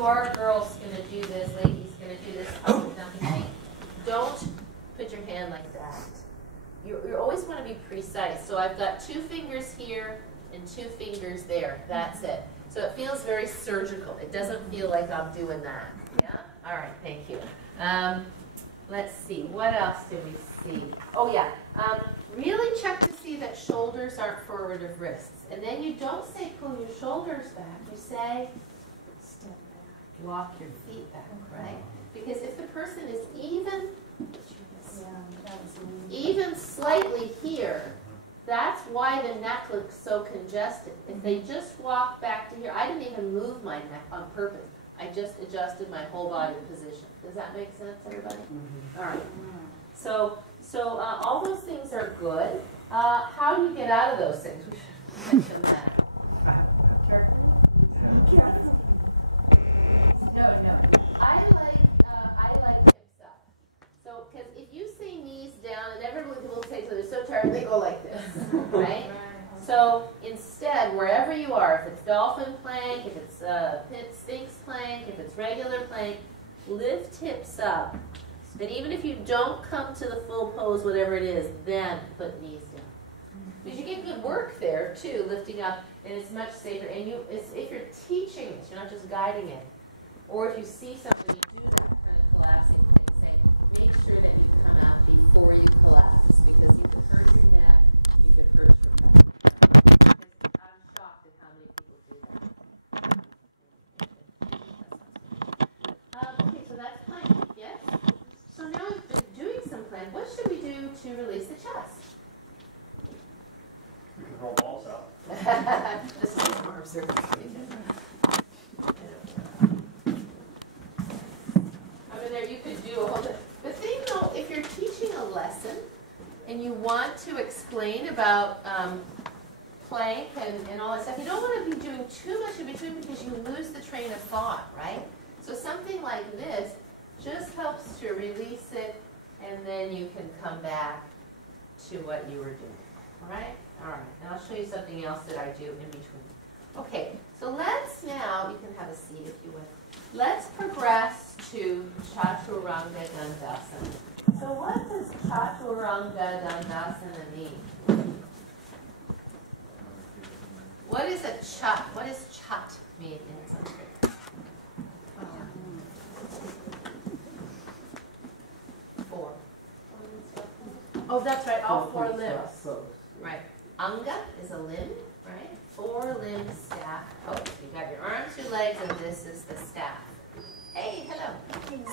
you are girls going to do this, ladies going to do this, don't put your hand like that. You always want to be precise. So I've got 2 fingers here and 2 fingers there. That's it. So it feels very surgical. It doesn't feel like I'm doing that. Yeah? All right, thank you. Let's see. What else do we see? Oh, yeah. Really check to see that shoulders aren't forward of wrists. And then you don't say pull your shoulders back. You say step back. Walk your feet back, right? Because if the person is even slightly here, that's why the neck looks so congested. If they just walk back to here, I didn't even move my neck on purpose. I just adjusted my whole body position. Does that make sense, everybody? All right. So all those things are good. How do you get out of those things? We should mention that. Carefully? Careful. No. I like hips up. So, because if you say knees down, and everybody will say, so they're so tired, they go like this, right? So instead, wherever you are, if it's dolphin plank, if it's sphinx plank, if it's regular plank, lift hips up. Then even if you don't come to the full pose, whatever it is, then put knees down. Because you get good work there too, lifting up, and it's much safer. And if you're teaching this, you're not just guiding it. Or if you see somebody do that kind of collapsing thing, say, make sure that you come out before you collapse, because you could hurt your neck, you could hurt your back. Because I'm shocked at how many people do that. Okay, so that's plank, yes? So now we've been doing some plank. What should we do to release the chest? We can roll balls out. Just use arms there. There you could do a whole thing. The thing though, if you're teaching a lesson and you want to explain about plank and all that stuff, you don't want to be doing too much in between because you lose the train of thought, right? So something like this just helps to release it, and then you can come back to what you were doing. All right? All right. And I'll show you something else that I do in between. Okay, so let's now, you can have a seat if you would. Let's progress to Chaturanga Dandasana. So what does Chaturanga Dandasana mean? What is a chat? What does chat mean in Sanskrit? Four. Oh, that's right, all 4 limbs. Right. Anga is a limb, right? 4-limb staff pose. You got your arms, your legs, and this is the staff. Hey, hello.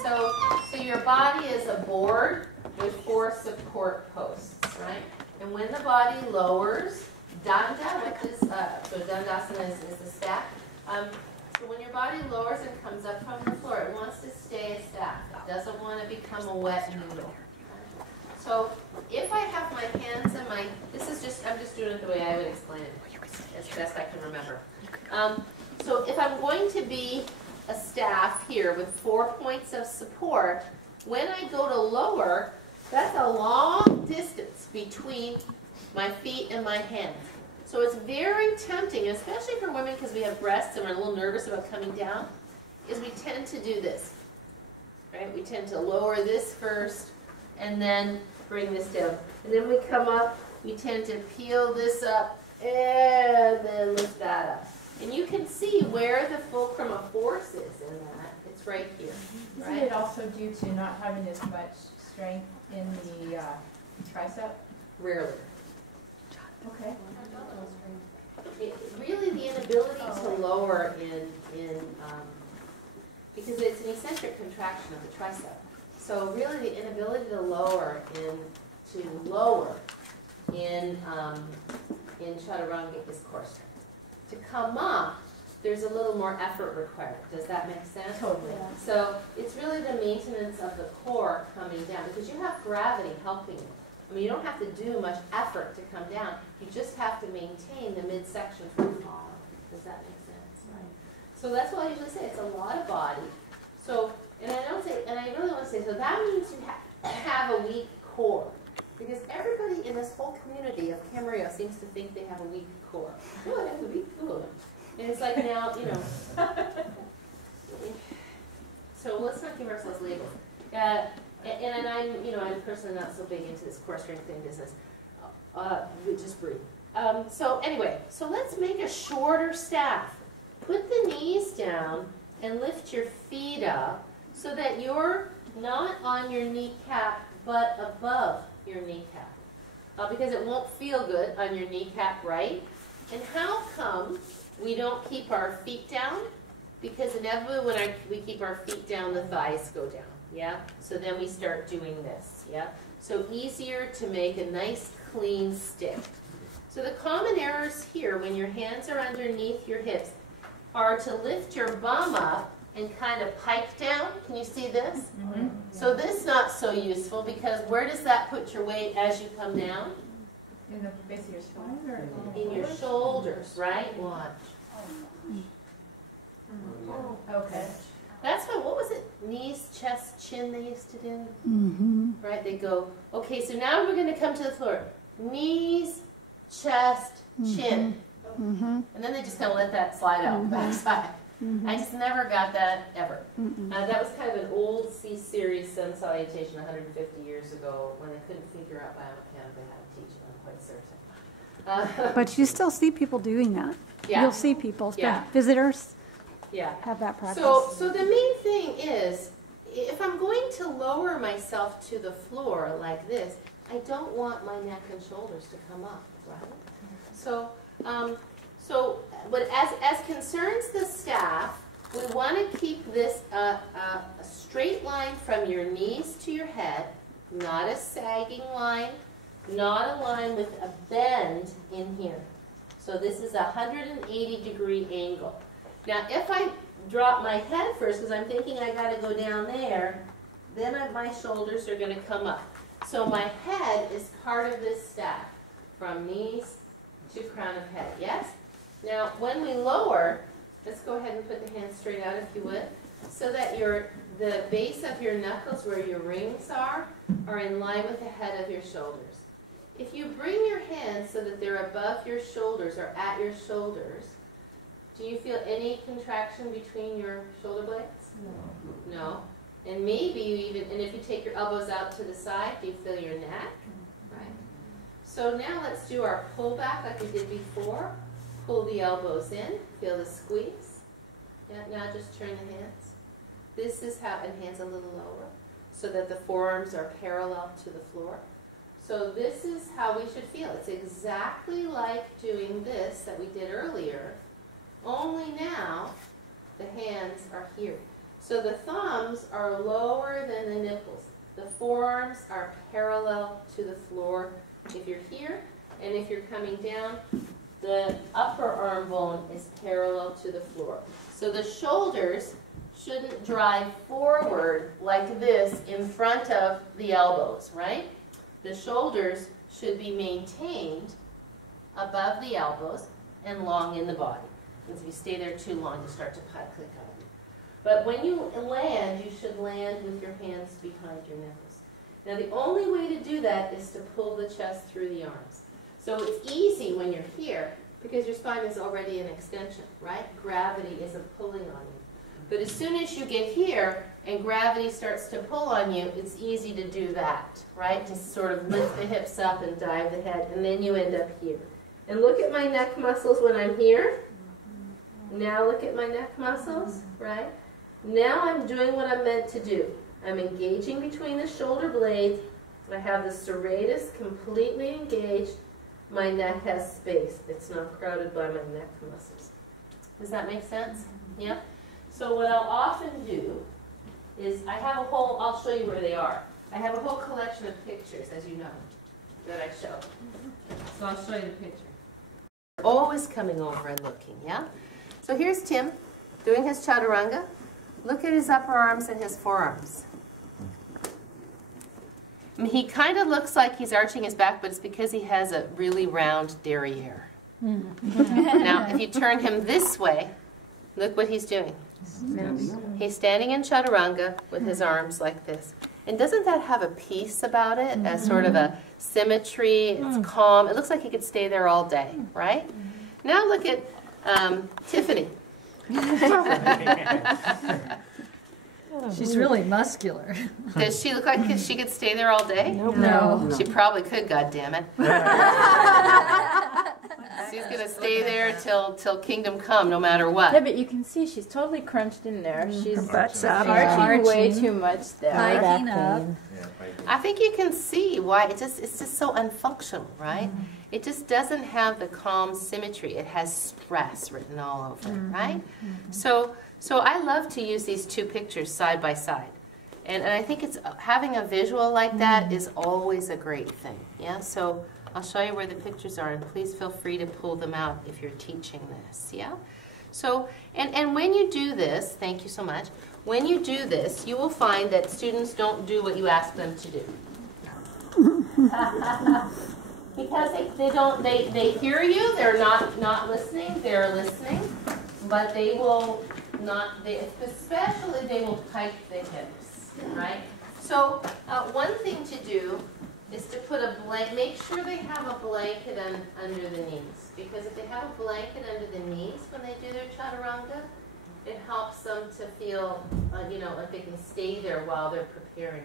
So your body is a board with 4 support posts, right? And when the body lowers, danda, which is so dandasana is the staff. So when your body lowers and comes up from the floor, it wants to stay a staff. It doesn't want to become a wet noodle. So if I have my hands in my, I'm just doing it the way I would explain it, as best I can remember. So if I'm going to be a staff here with 4 points of support, when I go to lower, that's a long distance between my feet and my hands. So it's very tempting, especially for women because we have breasts and we're a little nervous about coming down, is we tend to do this. Right? We tend to lower this first and then bring this down. And then we come up, we tend to peel this up and then lift that up. And you can see where the fulcrum of force is in that. It's right here. Right? Isn't it also due to not having as much strength in the tricep? Rarely. Okay. Really the inability to lower because it's an eccentric contraction of the tricep. So really the inability to lower in chaturanga is core strength. To come up, there's a little more effort required. Does that make sense? Totally. Yeah. So it's really the maintenance of the core coming down because you have gravity helping you. I mean, you don't have to do much effort to come down. You just have to maintain the midsection from falling. Does that make sense? Right. So that's why I usually say it's a lot of body. So, and I really want to say, so that means you have a weak core. Because everybody in this whole community of Camarillo seems to think they have a weak core. Oh, I have a weak core. And it's like now, So let's not give ourselves labels. And I'm personally not so big into this core strengthening business. We just breathe. So anyway, so let's make a shorter staff. Put the knees down and lift your feet up so that you're not on your kneecap but above your kneecap. Because it won't feel good on your kneecap, right? And how come we don't keep our feet down? Because inevitably when we keep our feet down, the thighs go down, yeah? So then we start doing this, yeah? So easier to make a nice clean stick. So the common errors here when your hands are underneath your hips are to lift your bum up and kind of pike down. Can you see this? Mm-hmm. So this is not so useful because where does that put your weight as you come down? In the base of your shoulder. In your shoulders, right? Watch. Okay. That's what was it? Knees, chest, chin they used to do? Mm-hmm. Right, they go, okay, so now we're going to come to the floor. Knees, chest, chin. Mm-hmm. And then they just kind of let that slide out, backside. I just never got that, ever. That was kind of an old C-series sun salutation 150 years ago when they couldn't figure out biomechanics how to teach it, I'm quite certain. But you still see people doing that. Yeah. You'll see people, Yeah. visitors Yeah. have that practice. So the main thing is, if I'm going to lower myself to the floor like this, I don't want my neck and shoulders to come up, right? But as concerns the staff, we want to keep this a straight line from your knees to your head, not a sagging line, not a line with a bend in here. So this is a 180-degree angle. Now, if I drop my head first, because I'm thinking I got to go down there, then my shoulders are going to come up. So my head is part of this staff, from knees to crown of head, yes? Now, when we lower, let's go ahead and put the hands straight out if you would, so that the base of your knuckles, where your rings are in line with the head of your shoulders. If you bring your hands so that they're above your shoulders or at your shoulders, do you feel any contraction between your shoulder blades? No. No. And maybe you even, and if you take your elbows out to the side, do you feel your neck? Right. So now let's do our pull back like we did before. Pull the elbows in, feel the squeeze. Yeah, now just turn the hands. This is how, and hands a little lower, so that the forearms are parallel to the floor. So this is how we should feel. It's exactly like doing this that we did earlier, only now the hands are here. So the thumbs are lower than the nipples. The forearms are parallel to the floor if you're here, and if you're coming down, the upper arm bone is parallel to the floor. So the shoulders shouldn't drive forward like this in front of the elbows, right? The shoulders should be maintained above the elbows and long in the body. Because if you stay there too long, you start to click on it. But when you land, you should land with your hands behind your nipples. Now the only way to do that is to pull the chest through the arms. So it's easy when you're here because your spine is already an extension, right? Gravity isn't pulling on you. But as soon as you get here and gravity starts to pull on you, it's easy to do that, right? To sort of lift the hips up and dive the head, and then you end up here. And look at my neck muscles when I'm here. Now look at my neck muscles, right? Now I'm doing what I'm meant to do. I'm engaging between the shoulder blades. I have the serratus completely engaged. My neck has space. It's not crowded by my neck muscles. Does that make sense? Yeah? So what I'll often do is I have a whole, I'll show you where they are. I have a whole collection of pictures, as you know, that I show. So I'll show you the picture. Always coming over and looking, yeah? So here's Tim doing his chaturanga. Look at his upper arms and his forearms. I mean, he kind of looks like he's arching his back, but it's because he has a really round derriere. Now, if you turn him this way, look what he's doing. He's standing in chaturanga with his arms like this. And doesn't that have a peace about it, as sort of a symmetry? It's calm. It looks like he could stay there all day, right? Now look at Tiffany. She's really muscular. Does she look like she could stay there all day? No. She probably could, goddammit. She's gonna stay there till kingdom come, no matter Yeah, what. but you can see she's totally crunched in there. She's butt's out. arching way too much there. Hiking up. I think you can see why it's just so unfunctional, right? It just doesn't have the calm symmetry. It has stress written all over it, right? So I love to use these two pictures side by side. And I think it's having a visual like that is always a great thing. Yeah. So I'll show you where the pictures are, and please feel free to pull them out if you're teaching this. Yeah. So and when you do this, thank you so much. When you do this, you will find that students don't do what you ask them to do. Because they hear you, they're not listening, they're listening, but they will not, especially they will pike the hips, right? So one thing to do is to put make sure they have a blanket under the knees, because if they have a blanket under the knees when they do their chaturanga, it helps them to feel, like they can stay there while they're preparing.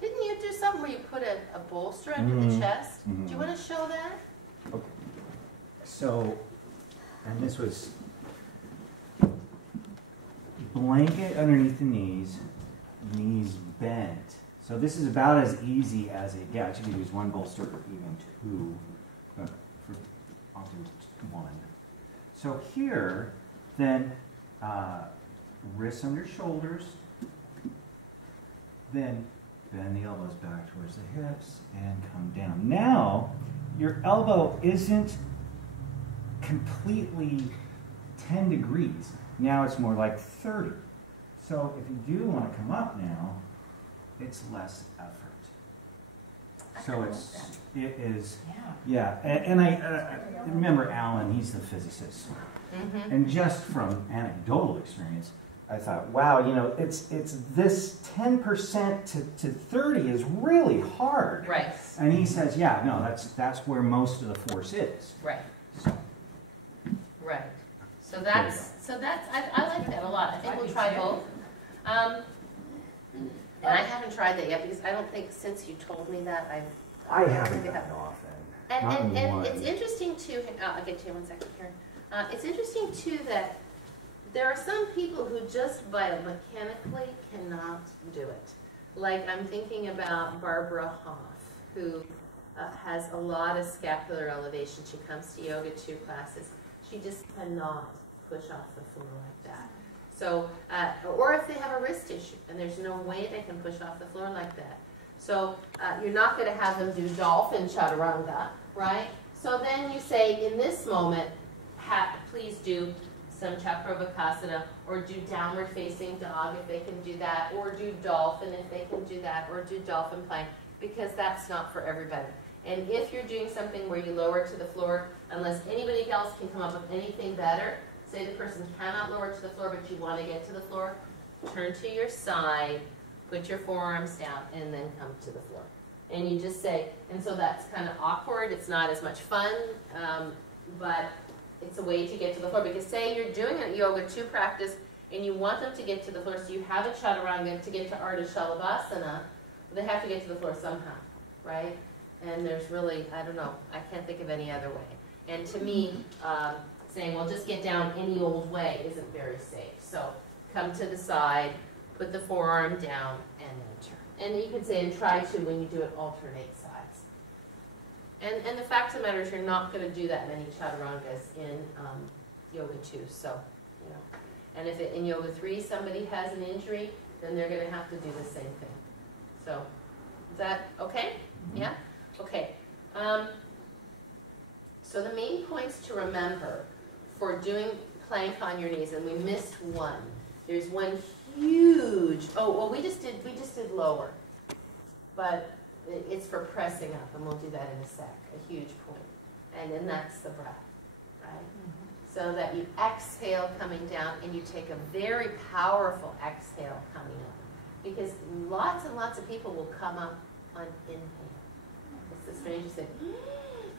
Didn't you do something where you put a bolster under the chest? Do you want to show that? Okay. So, and this was blanket underneath the knees bent. So this is about as easy as it gets. You can use one bolster or even two, but I'll do one. So here, then, wrists under shoulders, then bend the elbows back towards the hips and come down. Now, your elbow isn't completely 10 degrees. Now it's more like 30. So if you do want to come up now, it's less effort. So it is, yeah. And I remember Alan, he's the physicist. And just from anecdotal experience, I thought, wow, it's this 10% to 30 is really hard. Right. And he says, yeah, no, that's where most of the force is. Right. So, right. So that's I like that a lot. I think we'll try both. And I haven't tried that yet because I don't think since you told me that I haven't done it often. And it's interesting too. I'll get to you in 1 second, Karen. It's interesting too that there are some people who just biomechanically cannot do it. Like I'm thinking about Barbara Hoff, who has a lot of scapular elevation. She comes to Yoga 2 classes. She just cannot push off the floor like that. So, or if they have a wrist issue and there's no way they can push off the floor like that. So you're not going to have them do dolphin chaturanga, right? So then you say, in this moment, please do some chaturvakasana, or do downward facing dog if they can do that, or do dolphin if they can do that, or do dolphin plank, because that's not for everybody. And if you're doing something where you lower to the floor, unless anybody else can come up with anything better, say the person cannot lower to the floor but you want to get to the floor, turn to your side, put your forearms down, and then come to the floor. And you just say, and so that's kind of awkward, it's not as much fun, but it's a way to get to the floor. Because say you're doing a Yoga 2 practice and you want them to get to the floor, so you have a chaturanga to get to Ardha Shalabhasana, they have to get to the floor somehow, right? And there's really, I don't know, I can't think of any other way. And to me, saying, well, just get down any old way isn't very safe. So come to the side, put the forearm down, and then turn. And you can say, and try to, when you do it, alternate sides. And the fact of the matter is you're not going to do that many chaturangas in Yoga 2. So, and if in Yoga 3 somebody has an injury, then they're going to have to do the same thing. So, is that okay? Yeah? Okay. So the main points to remember for doing plank on your knees, and we missed one. There's one huge, we just did lower. But it's for pressing up, and we'll do that in a sec, a huge point. And then that's the breath, right? So that you exhale coming down, and you take a very powerful exhale coming up. Because lots and lots of people will come up on inhale. It's the strangest thing.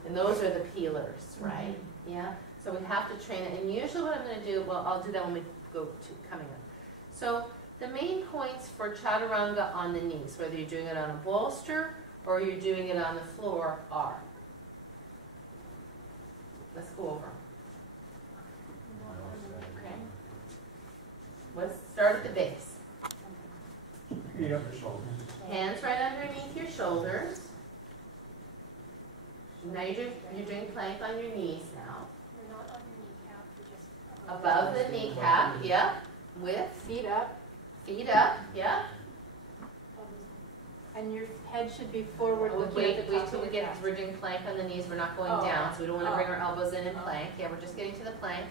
And those are the peelers, right? Yeah? So we have to train it. And usually what I'm going to do, well, I'll do that when we go to coming up. So The main points for chaturanga on the knees, whether you're doing it on a bolster or you're doing it on the floor, are. Let's go over. Okay. Let's start at the base. Feet up your shoulders. Hands right underneath your shoulders. Now you're doing plank on your knees now. You're not on your kneecap, you're just Above the kneecap, yep. With Feet up, feet up, yep. and your head should be forward. looking Wait at the top till of we your get, back. we're doing plank on the knees, we're not going Oh. down, so we don't want to Oh. bring our elbows in Oh. plank. Yeah, we're just getting to the plank,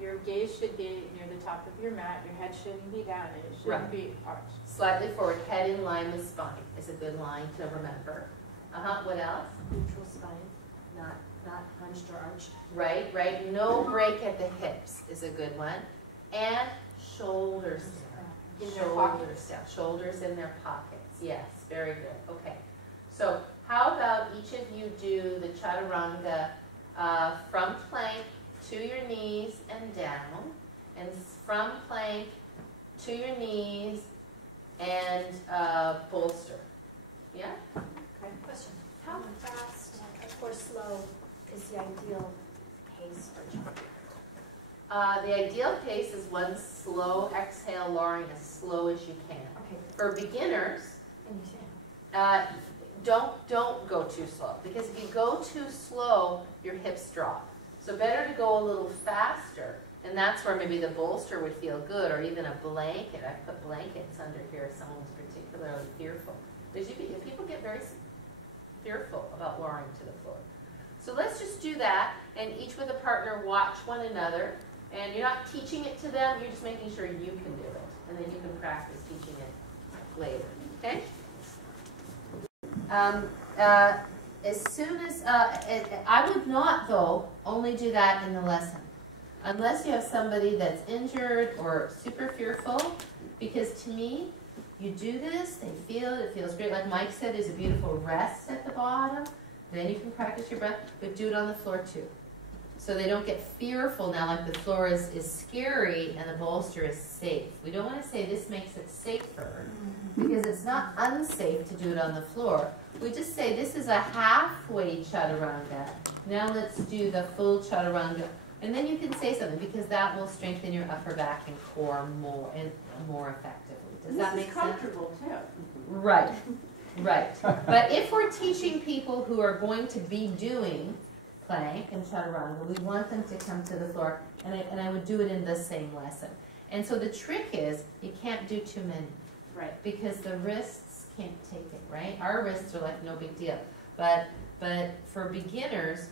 Your gaze should be near the top of your mat, your head shouldn't be down, and it Right. shouldn't be arched. Slightly forward, head in line with spine is a good line to remember. What else? neutral spine, not hunched or arched. Right. No break at the hips is a good one. And shoulders down. In their Shoulders down. Shoulders in their pockets. Yes, very good. Okay. So how about each of you do the chaturanga from plank to your knees and down, and from plank to your knees and bolster. Yeah? Question, how fast or slow is the ideal pace for chaturanga? The ideal pace is one slow exhale, lowering as slow as you can. Okay, For beginners, and you say, don't go too slow, because if you go too slow, your hips drop. So better to go a little faster, and that's where maybe the bolster would feel good, or even a blanket. I put blankets under here if someone's particularly fearful. Because people get very fearful about lowering to the floor. So let's just do that, and each with a partner watch one another, and you're not teaching it to them, you're just making sure you can do it, and then you can practice teaching it later, okay? As soon as, I would not, though, only do that in the lesson. Unless you have somebody that's injured or super fearful, because to me, you do this, they feel it, it feels great. Like Mike said, there's a beautiful rest at the bottom. Then you can practice your breath, but do it on the floor too. So they don't get fearful now, like the floor is scary and the bolster is safe. We don't want to say this makes it safer, because it's not unsafe to do it on the floor. We just say this is a halfway chaturanga. Now let's do the full chaturanga. And then you can say something, because that will strengthen your upper back and core more effectively. Does that make sense? comfortable too. Right. But if we're teaching people who are going to be doing plank and chaturanga, we want them to come to the floor, and I would do it in the same lesson. And so the trick is, you can't do too many. Right. Because the wrists can't take it, right? Our wrists are like no big deal. But for beginners,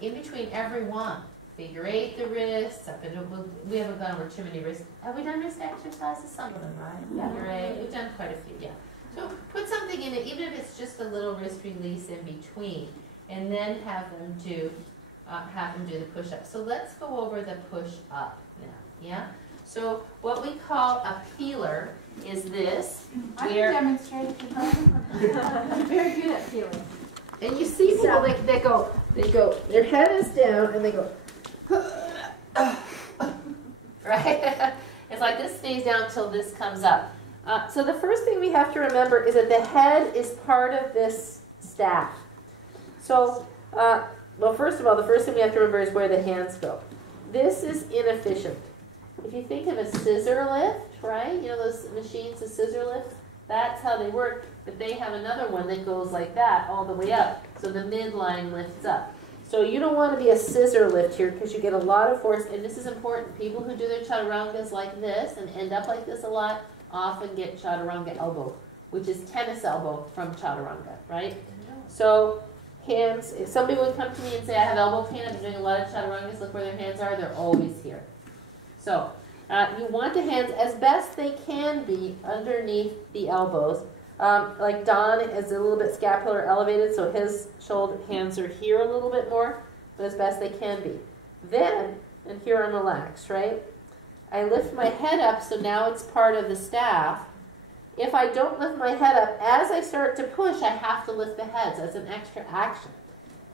in between every one, figure eight the wrists, up into, we haven't gone over too many wrists. Have we done wrist exercises? Some of them, right? Figure eight, we've done quite a few, yeah. So put something in it, even if it's just a little wrist release in between, and then have them do the push-up. So let's go over the push-up now, yeah? So what we call a peeler is this. I where- can demonstrate if you like. I'm very good at feeling. And you see people, like, they go, their head is down, and they go, right? It's like this stays down until this comes up. So the first thing we have to remember is that the head is part of this staff. So, well, first of all, the first thing we have to remember is where the hands go. This is inefficient. If you think of a scissor lift, right? You know those machines, the scissor lift? That's how they work, but they have another one that goes like that all the way up, so the midline lifts up. So you don't want to be a scissor lift here, because you get a lot of force, and this is important. People who do their chaturangas like this and end up like this a lot often get chaturanga elbow, which is tennis elbow from chaturanga, right? So hands, if somebody would come to me and say, I have elbow pain, I've been doing a lot of chaturangas, look where their hands are, they're always here. So you want the hands as best they can be underneath the elbows. Like Don is a little bit scapular elevated, so his shoulder hands are here a little bit more, but as best they can be. Then, and here I'm relaxed, right? I lift my head up, so now it's part of the staff. If I don't lift my head up, as I start to push, I have to lift the head, so that's an extra action.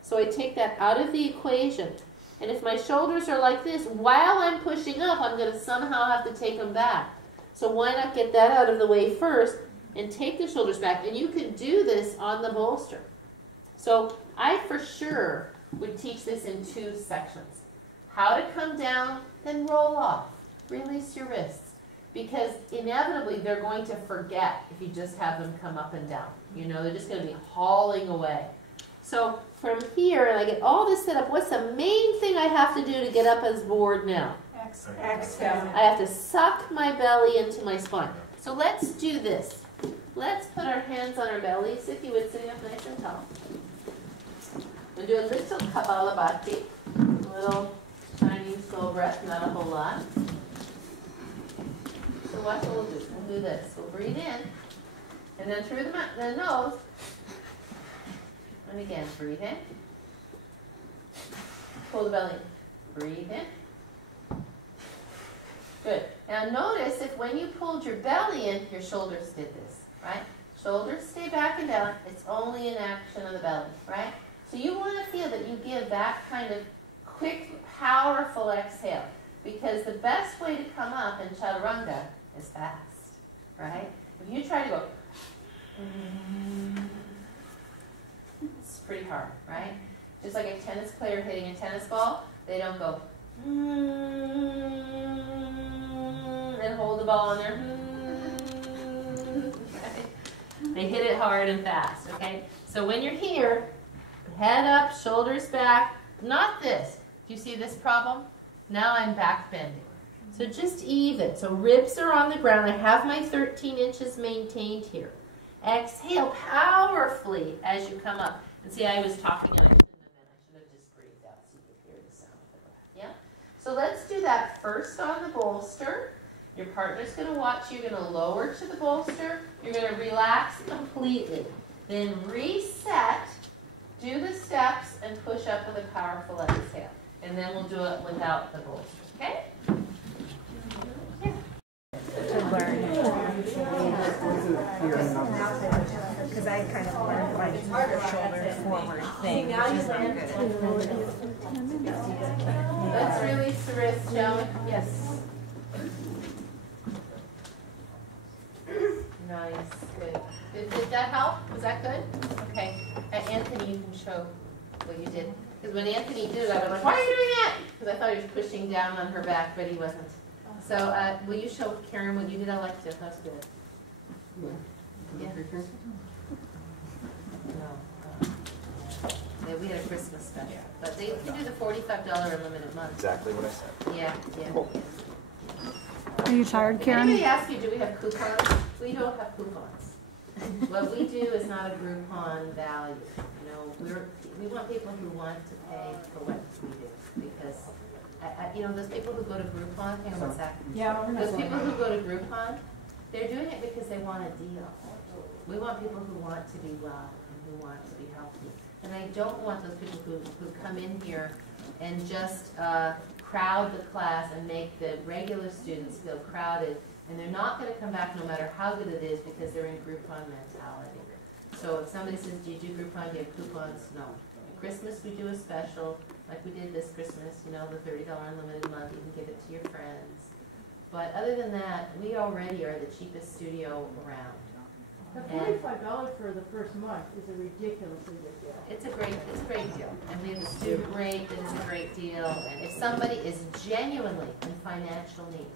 So I take that out of the equation. And if my shoulders are like this, while I'm pushing up, I'm going to somehow have to take them back. So why not get that out of the way first and take the shoulders back? And you can do this on the bolster. So I for sure would teach this in 2 sections. How to come down, then roll off. Release your wrists. Because inevitably they're going to forget if you just have them come up and down. You know, they're just going to be hauling away. So from here, and I get all this set up, what's the main thing I have to do to get up as board now? Exhale. I have to suck my belly into my spine. So let's do this. Let's put our hands on our bellies, if you would, sitting up nice and tall. We'll do a little Kapalabhati, a little Chinese slow breath, not a whole lot. So watch what we'll do. We'll do this. We'll breathe in, and then through the nose, and again, breathe in. Pull the belly in. Breathe in. Good. Now notice if when you pulled your belly in, your shoulders did this, right? Shoulders stay back and down. It's only an action of the belly, right? So you want to feel that you give that kind of quick, powerful exhale. Because the best way to come up in Chaturanga is fast, right? If you try to go, it's pretty hard, right? Just like a tennis player hitting a tennis ball, they don't go, and hold the ball on their, right? They hit it hard and fast, okay? So when you're here, head up, shoulders back, not this. Do you see this problem? Now I'm back bending. So just even. So ribs are on the ground. I have my 13 inches maintained here. Exhale powerfully as you come up. And see, I was talking and I shouldn't have been. I should have just breathed out so you could hear the sound of the breath. Yeah? So let's do that first on the bolster. Your partner's going to watch. You're going to lower to the bolster. You're going to relax completely. Then reset, do the steps, and push up with a powerful exhale. And then we'll do it without the bolster, okay? Yeah. Because I kind of learned my shoulder forward thing, which is not good. Let's release the wrist, shall we? Yes. Nice, good. Did that help? Was that good? Okay. Anthony, you can show what you did. Because when Anthony did it, I was like, why are you doing that? Because I thought he was pushing down on her back, but he wasn't. So will you show Karen what you did? I liked it. That was good. Yeah. No. Yeah, we had a Christmas special. But they can do the $45 unlimited month. Exactly what I said. Yeah, yeah. Cool. Are you tired, Karen? Anybody ask you, do we have coupons? We don't have coupons. What we do is not a Groupon value. You know, we want people who want to pay for what we do. Because, you know, those people who go to Groupon, hang on one sec. Yeah, Those people who go to Groupon, they're doing it because they want a deal. We want people who want to be loved and who want to be healthy. And I don't want those people who come in here and just crowd the class and make the regular students feel crowded. And they're not going to come back no matter how good it is because they're in Groupon mentality. So if somebody says, do you do Groupon, do you have coupons? No. At Christmas we do a special, like we did this Christmas, you know, the $30 unlimited month. You can give it to your friends. But other than that, we already are the cheapest studio around. The $45 for the first month is a ridiculously good deal. It's a great deal. And we have a student rate that is a great deal. And if somebody is genuinely in financial need,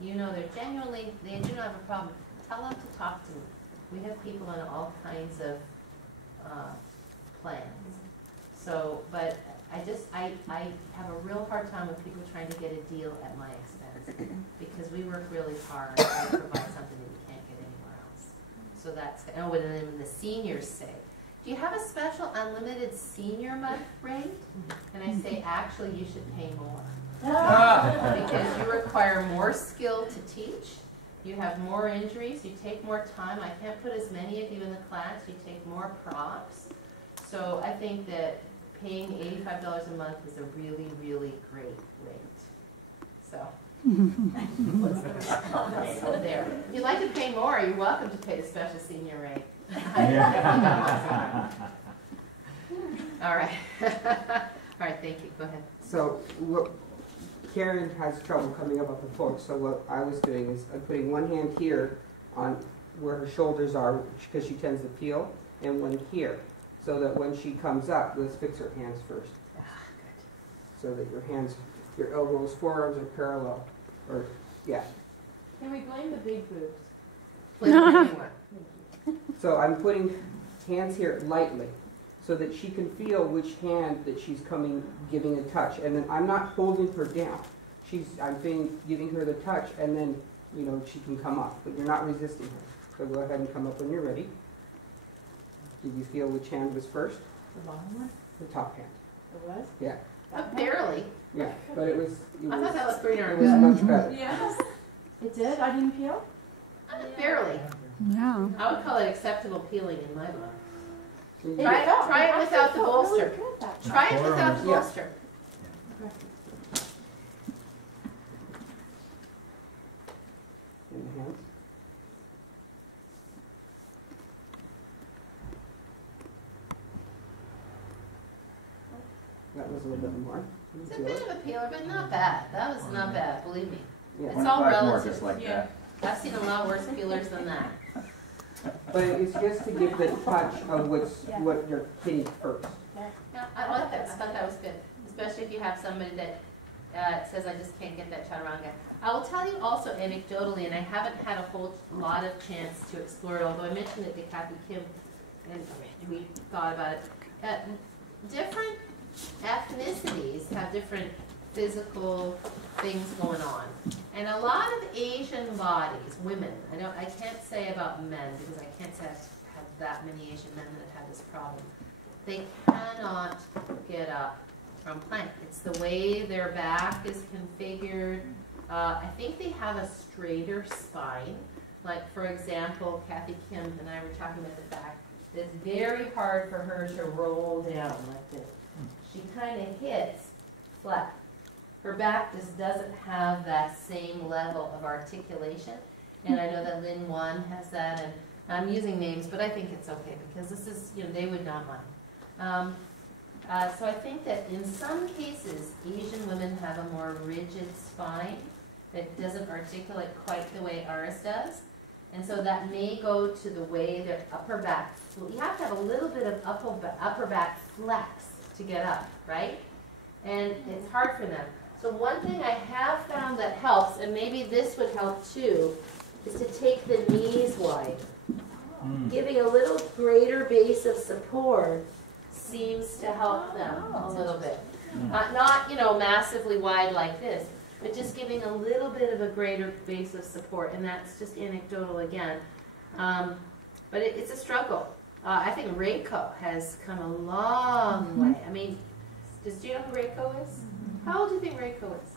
you know they do not have a problem, tell them to talk to me. We have people on all kinds of plans. So, but I have a real hard time with people trying to get a deal at my expense because we work really hard to provide something that you can't get anywhere else. So that's, and then the seniors say, do you have a special unlimited senior month rate? And I say, actually, you should pay more. Because you require more skill to teach, you have more injuries, you take more time. I can't put as many of you in the class, you take more props. So I think that paying $85 a month is a really, really great rate. So, so there. If you'd like to pay more, you're welcome to pay the special senior rate. All right. All right, thank you. Go ahead. So, Karen has trouble coming up the porch, so what I was doing is I'm putting one hand here on where her shoulders are, because she tends to peel, and one here, so that when she comes up, let's fix her hands first. So that your hands, your elbows, forearms are parallel, or, yeah. Can we blame the big boobs? Flip anyone. So I'm putting hands here lightly, so that she can feel which hand that she's giving a touch, and then I'm not holding her down. I'm giving her the touch, and then, you know, she can come up, but you're not resisting her. So go ahead and come up when you're ready. Did you feel which hand was first? The bottom one? The top hand. It was? Yeah. Barely. Yeah, but it was. I thought that was pretty darn It was good. much better. Yes. It did? I didn't peel? Barely. Yeah. I would call it acceptable peeling in my book. Mhm. Try it without the bolster. Really good that time. Try it without the Yeah. bolster. In the hands. That was a little bit more. You It's a feel bit it? of a peeler, but not bad. That was not bad, believe me. Yeah. It's all 25 more relative. just like Yeah. that. I've seen a lot worse peelers than that. But it's just to give the touch of what you're hitting first. Yeah, I like that. I thought that was good, especially if you have somebody that says, I just can't get that chaturanga. I will tell you also anecdotally, and I haven't had a whole lot of chance to explore it, although I mentioned it to Kathy Kim, and we thought about it. Different ethnicities have different physical things going on. And a lot of Asian bodies, women, I can't say about men, because I can't say I've had that many Asian men that have had this problem. They cannot get up from plank. It's the way their back is configured. I think they have a straighter spine. Like, for example, Kathy Kim and I were talking about the fact that it's very hard for her to roll down like this. She kind of hits flat. Her back just doesn't have that same level of articulation. And I know that Lin Wan has that, and I'm using names, but I think it's okay because this is, they would not mind. So I think that in some cases, Asian women have a more rigid spine that doesn't articulate quite the way ours does. And so that may go to the way their upper back, you have to have a little bit of upper back flex to get up, right? And it's hard for them. So one thing I have found that helps, and maybe this would help too, is to take the knees wide. Giving a little greater base of support seems to help them a little bit. Not, massively wide like this, but just giving a little bit of a greater base of support, and that's just anecdotal again. But it's a struggle. I think Reiko has come a long way. I mean, do you know who Reiko is? How old do you think Reiko is?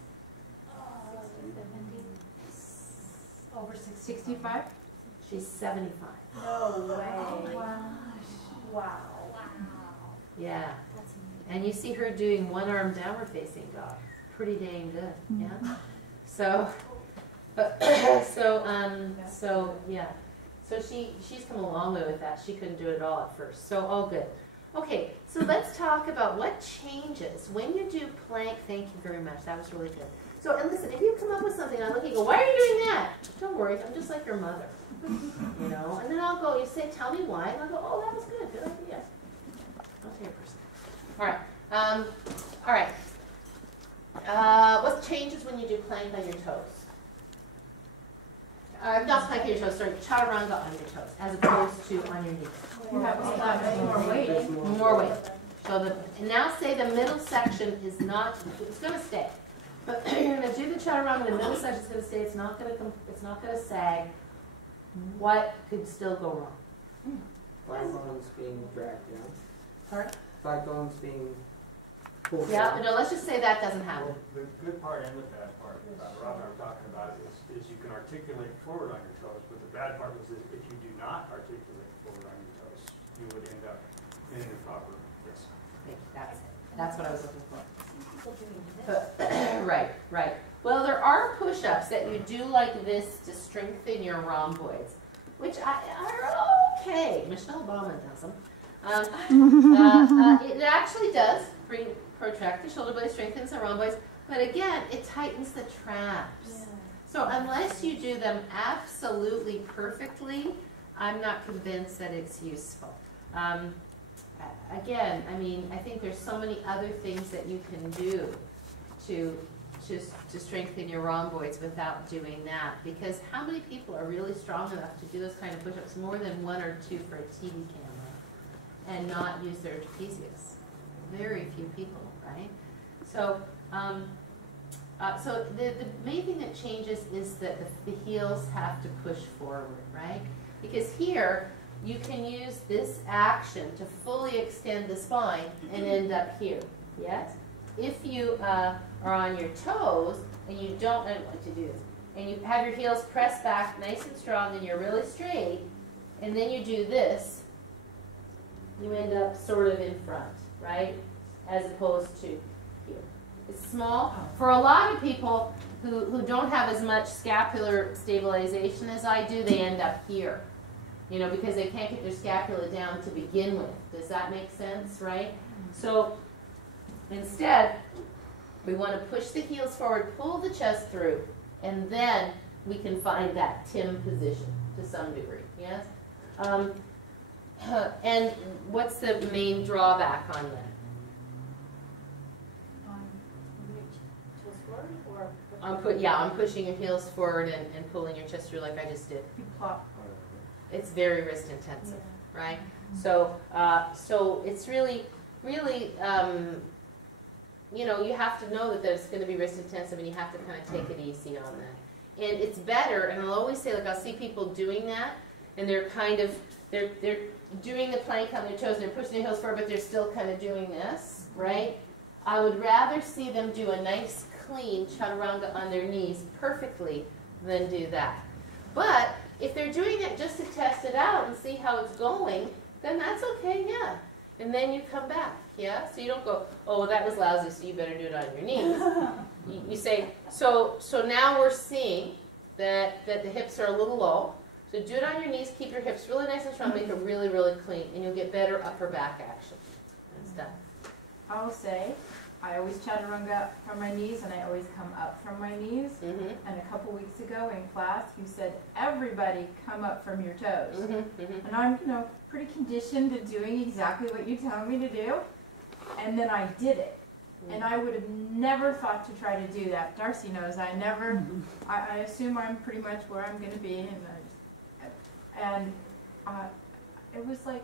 Over 65? She's 75. No way. Wow. Yeah. And you see her doing one arm downward facing dog. Pretty dang good. Yeah. So yeah. So she's come a long way with that. She couldn't do it at all at first. So all good. Okay, so let's talk about what changes when you do plank. Thank you very much. That was really good. So, and listen, if you come up with something, I look and go, why are you doing that? Don't worry, I'm just like your mother. And then I'll go, you say, tell me why. And I'll go, oh, that was good. Good idea. I'll take a person. All right. What changes when you do plank on your toes? Not plank on your toes, sorry, chaturanga on your toes, as opposed to on your knees. You have more weight. More weight. So now say the middle section is not, it's going to stay. But you're going to do the chaturanga, the middle section is going to stay, it's not going to sag. What could still go wrong? Thigh bones being dragged down. Sorry? Thigh bones being pulled Yeah, down. but no, let's just say that doesn't happen. The good part and the bad part about Rob and I were talking about is you can articulate forward on your toes, but the bad part was that if you do not articulate forward on your toes, you would end up in the proper yes. That's what I was looking for. Right. Well, there are push-ups that you do like this to strengthen your rhomboids, which are okay. Michelle Obama does them. It actually does protract the shoulder blade, strengthens the rhomboids. But again, it tightens the traps. So unless you do them absolutely perfectly, I'm not convinced that it's useful. Again, I mean, I think there's so many other things that you can do to strengthen your rhomboids without doing that. Because how many people are really strong enough to do those kind of push-ups, more than 1 or 2 for a TV camera, and not use their trapezius? Very few people, right? So, so the main thing that changes is that the heels have to push forward, right? Because here, you can use this action to fully extend the spine and end up here, yes? If you are on your toes and you don't, I don't want to do this, and you have your heels pressed back nice and strong and you're really straight, and then you do this, you end up sort of in front, right? As opposed to here. It's small. For a lot of people who don't have as much scapular stabilization as I do, they end up here. You know, because they can't get their scapula down to begin with. Does that make sense, right? So instead, we want to push the heels forward, pull the chest through, and then we can find that Tim position to some degree, yes? And what's the main drawback on that? I'm pushing your heels forward and pulling your chest through like I just did. You plop. It's very wrist intensive, right? So, so it's really, really, you know, you have to know that it's going to be wrist intensive, and you have to kind of take it easy on that. And it's better, and I'll always say, like, I'll see people doing that, and they're kind of, they're doing the plank on their toes, and they're pushing their heels forward, but they're still kind of doing this, right? I would rather see them do a nice, clean chaturanga on their knees perfectly than do that. But if they're doing it just to test it out and see how it's going, then that's okay, yeah. And then you come back, yeah? So you don't go, oh, well, that was lousy, so you better do it on your knees. You say, so now we're seeing that the hips are a little low. So do it on your knees, keep your hips really nice and strong, make it really, really clean, and you'll get better upper back action. That's done. I will say, I always chaturanga from my knees, and I always come up from my knees. And a couple weeks ago in class, you said, everybody come up from your toes. And I'm, you know, pretty conditioned to doing exactly what you tell me to do. And then I did it. And I would have never thought to try to do that. Darcy knows I never, I assume I'm pretty much where I'm going to be. And it was like,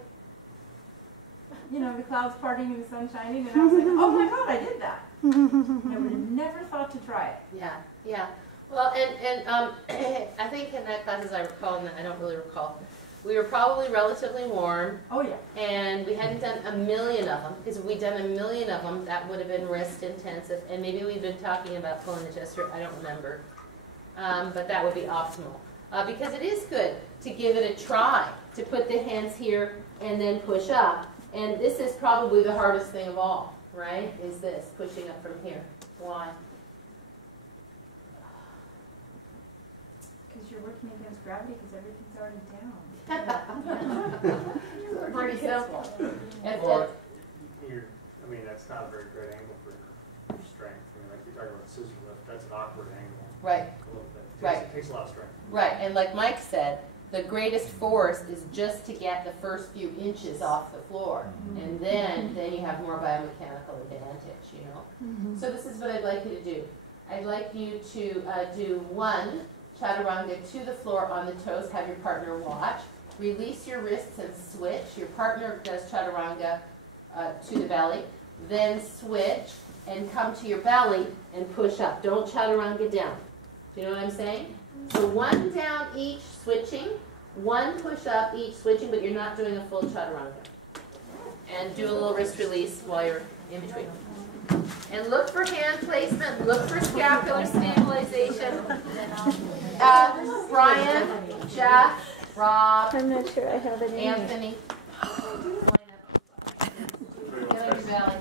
you know, the clouds parting and the sun shining, and I was like, oh my God, I did that. And I would have never thought to try it. Yeah, yeah. Well, and I think in that class, as I recall, and I don't really recall, we were probably relatively warm. Oh yeah. And we hadn't done a million of them, because if we'd done a million of them, that would have been wrist intensive. And maybe we'd been talking about pulling the chest through, I don't remember. But that would be optimal. Because it is good to give it a try, to put the hands here and then push up. And this is probably the hardest thing of all, right? Is this, pushing up from here. Why? Because you're working against gravity, because everything's already down. Pretty simple. Or, I mean, that's not a very great angle for your strength. I mean, like you're talking about scissor lift, that's an awkward angle. Right. A little bit. Right. It takes a lot of strength. Right, and like Mike said, the greatest force is just to get the first few inches off the floor. And then you have more biomechanical advantage, you know. So this is what I'd like you to do. I'd like you to do one chaturanga to the floor on the toes, have your partner watch. Release your wrists and switch. Your partner does chaturanga to the belly. Then switch and come to your belly and push up. Don't chaturanga down. Do you know what I'm saying? So one down each, switching. One push up each, switching, but you're not doing a full chaturanga. And do a little wrist release while you're in between. And look for hand placement. Look for scapular stabilization. Brian, Jeff, Rob, I'm not sure I have it in Anthony. Get on your belly.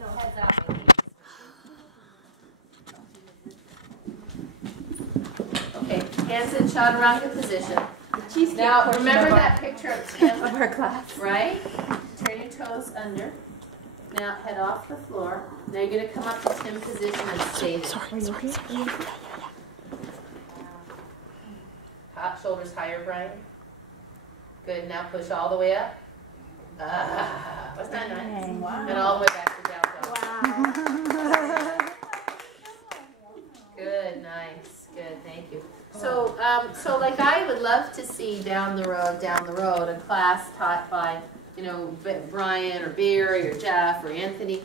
No, head that way. Okay, hands in chaturanga position. Now, remember that picture of Tim? Of our class. Right? Turn your toes under. Now, head off the floor. Now you're going to come up to Tim position and stay there. Shoulders higher, Brian. Good. Now push all the way up. What's that nice? Wow. And all the way back to down dog. Wow. Good. Nice. Good. Thank you. So, so like I would love to see down the road, a class taught by, you know, Brian or Barry or Jeff or Anthony,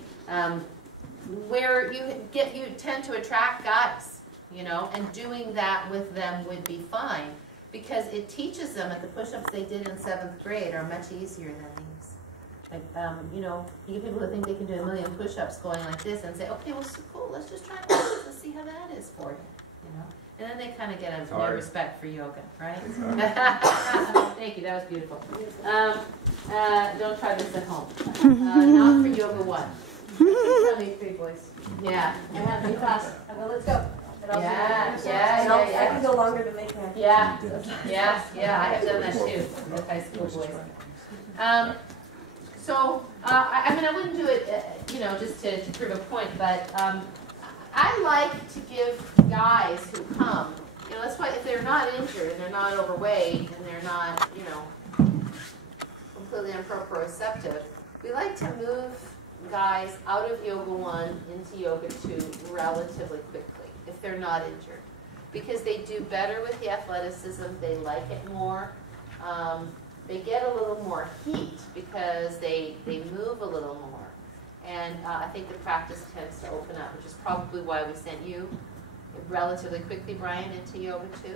where you tend to attract guys, you know, and doing that with them would be fine because it teaches them that the push-ups they did in 7th grade are much easier than these. Like, you know, you get people who think they can do a million push-ups going like this and say, okay, well, so cool, let's just try this and see how that is for you, you know. And then they kind of get a new respect for yoga, right? Thank you, that was beautiful. Don't try this at home. Not for Yoga 1. Tell me 3 boys. Yeah. I have a class. Let's go. Yeah. I can go longer to make that. Yeah. I have done that too with high school boys. So, I mean, I wouldn't do it, you know, just to prove a point, but I like to give guys who come, you know, that's why if they're not injured and they're not overweight and they're not, you know, completely improprioceptive, we like to move guys out of Yoga 1 into Yoga 2 relatively quickly if they're not injured. Because they do better with the athleticism, they like it more. They get a little more heat because they move a little more. And I think the practice tends to open up, which is probably why we sent you relatively quickly, Brian, into Yoga 2.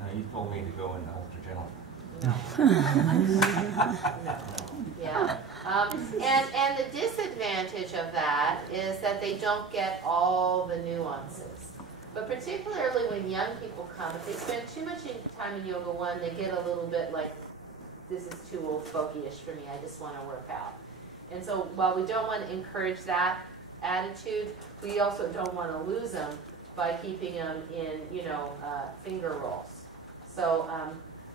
No, you told me to go in ultra gentle. No. Yeah. And the disadvantage of that is that they don't get all the nuances. But particularly when young people come, if they spend too much time in Yoga 1, they get a little bit like, this is too old fogey-ish for me, I just want to work out. And so while we don't want to encourage that attitude, we also don't want to lose them by keeping them in, you know, finger rolls. So,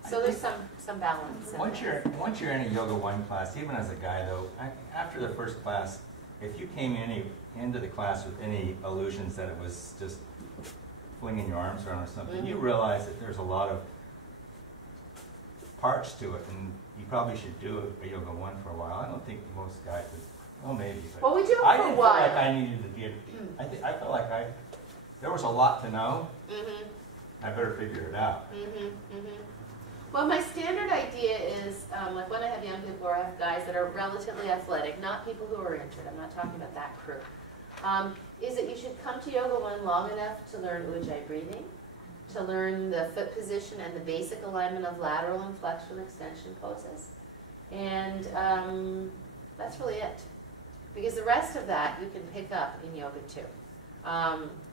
so there's some balance. Once you're in a Yoga 1 class, even as a guy though, after the first class, if you came into the class with any illusions that it was just flinging your arms around or something, you realize that there's a lot of parts to it, and you probably should do a Yoga 1 for a while. I don't think most guys would, well maybe, but well, we do it I for didn't a feel while. like I needed to get, I felt like there was a lot to know. I better figure it out. Well, my standard idea is, like when I have young people or I have guys that are relatively athletic, not people who are injured, I'm not talking about that crew, is that you should come to Yoga 1 long enough to learn Ujjayi breathing, to learn the foot position and the basic alignment of lateral and flexural extension poses. And that's really it. Because the rest of that you can pick up in Yoga 2.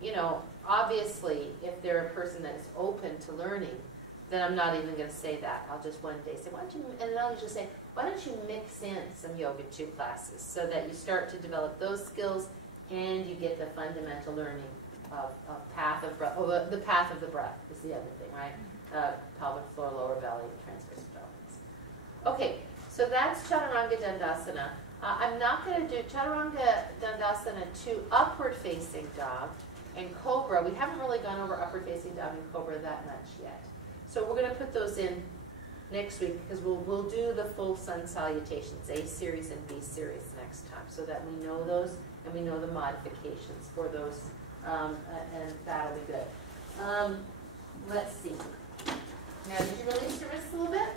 You know, obviously, if they're a person that is open to learning, then I'm not even going to say that. I'll just one day say, why don't you, and then I'll just say, why don't you mix in some Yoga 2 classes so that you start to develop those skills and you get the fundamental learning of path of breath. Oh, the path of the breath is the other thing, right? Pelvic floor, lower belly, transverse abdominals. Okay, so that's Chaturanga Dandasana. I'm not going to do Chaturanga Dandasana 2 upward facing dog and Cobra. We haven't really gone over upward facing dog and Cobra that much yet. So we're going to put those in next week because we'll do the full sun salutations, A series and B series next time, so that we know those and we know the modifications for those, and that'll be good. Let's see. Now, did you release your wrists a little bit?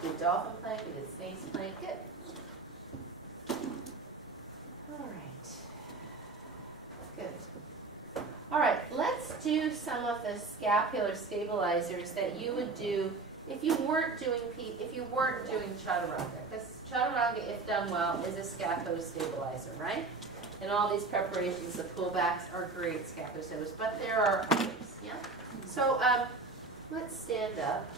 Good dolphin plank, we did Sphinx plank, good. All right. Good. All right, let's do some of the scapular stabilizers that you would do if you weren't doing chaturanga. Because chaturanga, if done well, is a scapular stabilizer, right? And all these preparations, the pullbacks are great scapular stabilizers, but there are others, yeah? So let's stand up.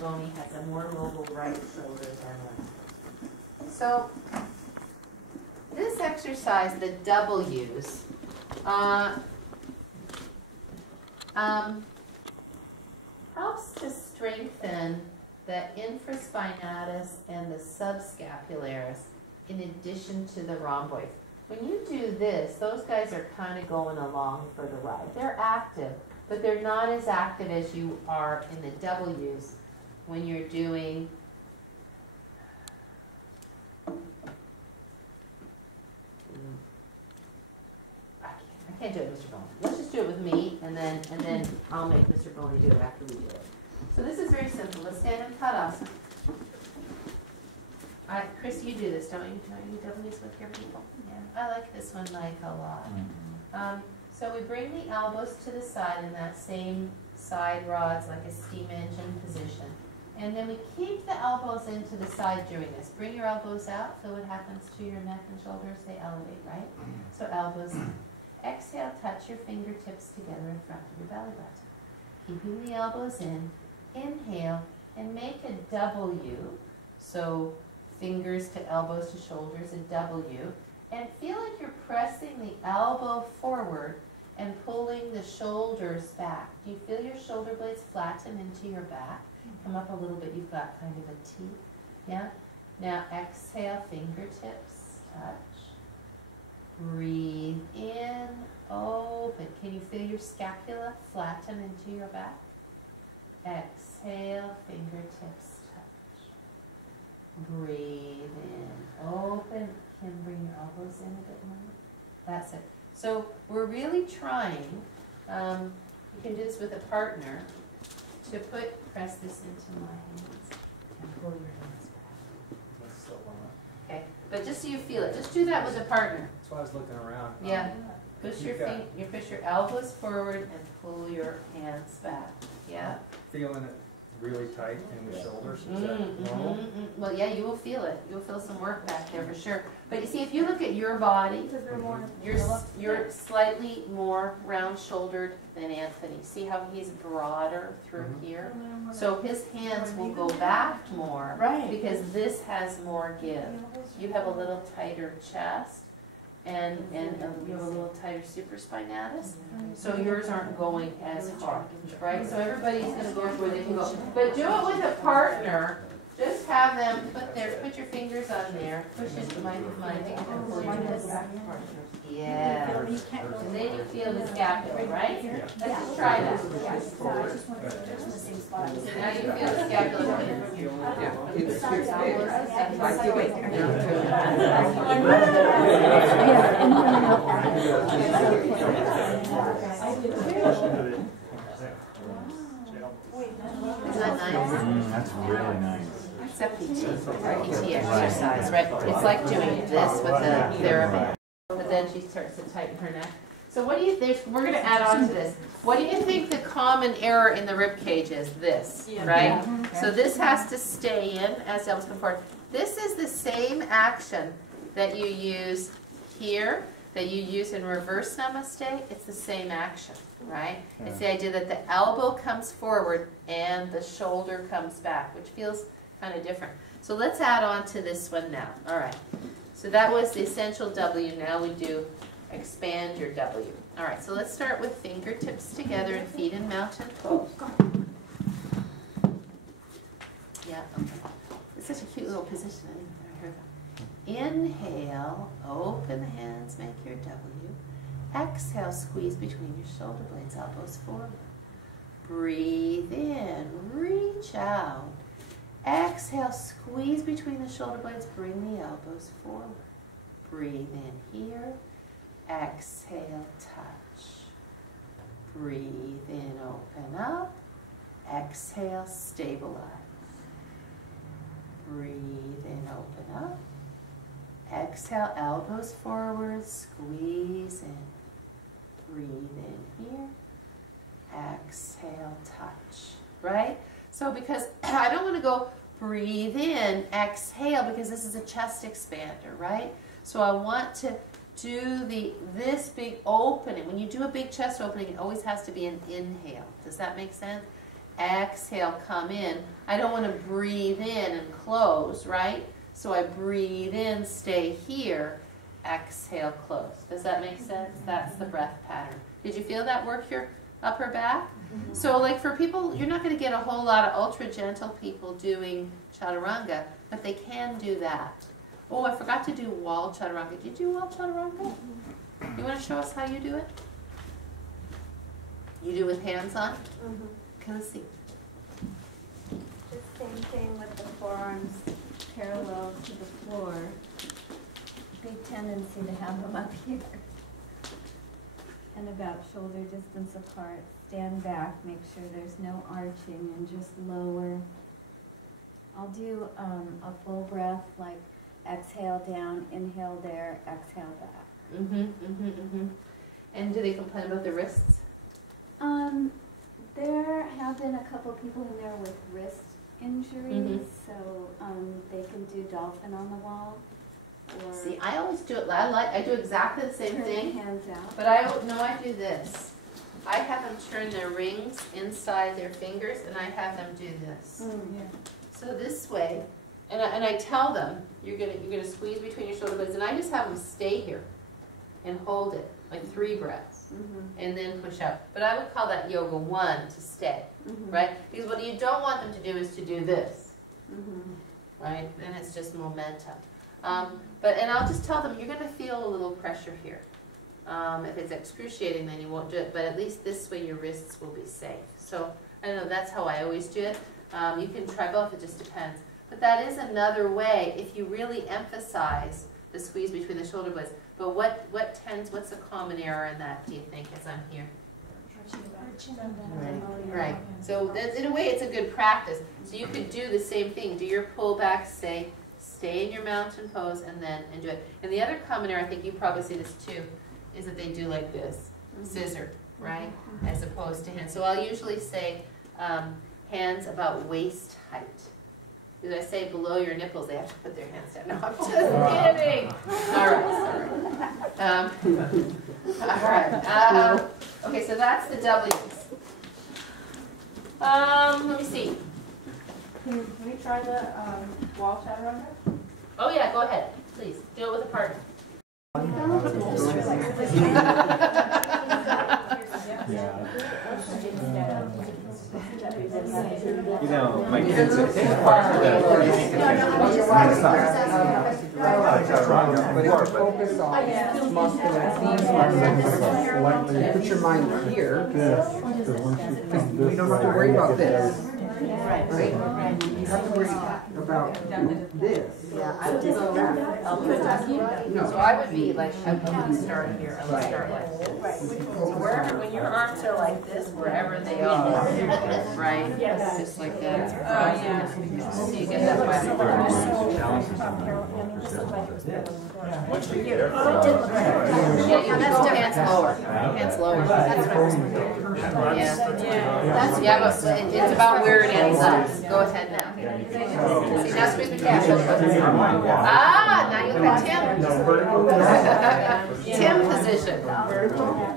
Boni has a more mobile right shoulder than left. So this exercise, the W's, helps to strengthen the infraspinatus and the subscapularis in addition to the rhomboids. When you do this, those guys are kind of going along for the ride. They're active, but they're not as active as you are in the W's when you're doing I can't do it, Mr. Boney. Let's just do it with me, and then I'll make Mr. Boney do it after we do it. So this is very simple. Let's stand in Tadasana. Chris, you do this, don't you? Don't you W's with your people? Yeah. I like this one, Mike, a lot. So we bring the elbows to the side in that same side rods, like a steam engine position. And then we keep the elbows into the side during this. Bring your elbows out. Feel what happens to your neck and shoulders. They elevate, right? So elbows in. Exhale, touch your fingertips together in front of your belly button. Keeping the elbows in. Inhale and make a W. So fingers to elbows to shoulders, a W. And feel like you're pressing the elbow forward and pulling the shoulders back. Do you feel your shoulder blades flatten into your back? Come up a little bit, you've got kind of a T. Yeah? Now exhale, fingertips, touch. Breathe in, open. Can you feel your scapula flatten into your back? Exhale, fingertips, touch. Breathe in, open. Can bring your elbows in a bit more. That's it. So we're really trying, you can do this with a partner, to press this into my hands and pull your hands back. Okay, but just so you feel it, just do that with a partner. That's why I was looking around. Yeah, push your elbows forward and pull your hands back. Yeah. Feeling it really tight in the shoulders, is that normal? Well, yeah, you will feel it. You'll feel some work back there for sure. But you see, if you look at your body, you're slightly more round-shouldered than Anthony. See how he's broader through here? So his hands will go back more, Right. because this has more give. You have a little tighter chest, and you have a little tighter supraspinatus, so yours aren't going as hard, right? So everybody's going to go where they can go. But do it with a partner. Just have them put your fingers on there, push it my finger and pull your hands back. Yeah. And then you feel the scapula, right? Let's just try that. Now you feel the scapula. Yeah, it's big. I feel it. Isn't that nice? That's really nice. It's a PT exercise, right? It's like doing this with the therapy. But then she starts to tighten her neck. So what do you think? We're going to add on to this. What do you think the common error in the rib cage is? This, right? So this has to stay in, as I was before. This is the same action that you use here, that you use in reverse namaste. It's the same action, right? It's the idea that the elbow comes forward and the shoulder comes back, which feels kind of different. So let's add on to this one now. All right. So that was the essential W. Now we do expand your W. All right. So let's start with fingertips together and feet in mountain pose. Yeah. Okay. It's such a cute little position. I heard that. Inhale. Open the hands. Make your W. Exhale. Squeeze between your shoulder blades. Elbows forward. Breathe in. Reach out. Exhale, squeeze between the shoulder blades, bring the elbows forward. Breathe in here. Exhale, touch. Breathe in, open up. Exhale, stabilize. Breathe in, open up. Exhale, elbows forward, squeeze in. Breathe in here. Exhale, touch. Right? So because I don't want to go breathe in, exhale, because this is a chest expander, right? So I want to do this big opening. When you do a big chest opening, it always has to be an inhale. Does that make sense? Exhale, come in. I don't want to breathe in and close, right? So I breathe in, stay here. exhale, close. Does that make sense? That's the breath pattern. Did you feel that work your upper back? So like for people, you're not going to get a whole lot of ultra gentle people doing chaturanga, but they can do that. Oh, I forgot to do wall chaturanga. Did you do wall chaturanga? You want to show us how you do it? You do it with hands on? Can I see? The same thing with the forearms parallel to the floor. Big tendency to have them up here. And about shoulder distance apart. Stand back, make sure there's no arching, and just lower. I'll do a full breath, like exhale down, inhale there, exhale back. And do they complain about the wrists? There have been a couple people in there with wrist injuries, so they can do dolphin on the wall. Or see, I always do it. I do exactly the same thing. Hands out. But I do this. I have them turn their rings inside their fingers, and I have them do this. So this way, and I tell them you're gonna squeeze between your shoulder blades, and I just have them stay here and hold it like 3 breaths, and then push out. But I would call that yoga 1 to stay, right? Because what you don't want them to do is to do this, right? Then it's just momentum. And I'll just tell them you're going to feel a little pressure here. If it's excruciating, then you won't do it. But at least this way your wrists will be safe. So I don't know, that's how I always do it. You can try both, it just depends. But that is another way if you really emphasize the squeeze between the shoulder blades. But what's a common error in that, do you think, as I'm here? Right. So in a way, it's a good practice. So you could do the same thing. Do your pullback, stay in your mountain pose, and do it. And the other common error, I think you probably see this too, is that they do like this, scissor, right, as opposed to hands. So I'll usually say hands about waist height. Because I say below your nipples, they have to put their hands down. No, I'm just kidding. All right. Okay, so that's the W's. Let me see. Can we try the wall chaturanga? Oh yeah, go ahead, please. Do it with a partner. You know, my kids are but if you focus on muscular, put your mind here, because we don't have to worry about this. Right? You have to worry about this. Yeah, I would so I would be like, I wouldn't start here, I would start like this. So wherever, when your arms are like this, wherever they are, right? Just like that. So you get that by yeah, you can go hands lower. Hands lower. Yeah, but it's about where it ends up. Go ahead now. See, now squeeze the calf. Now you look at Tim. Tim position.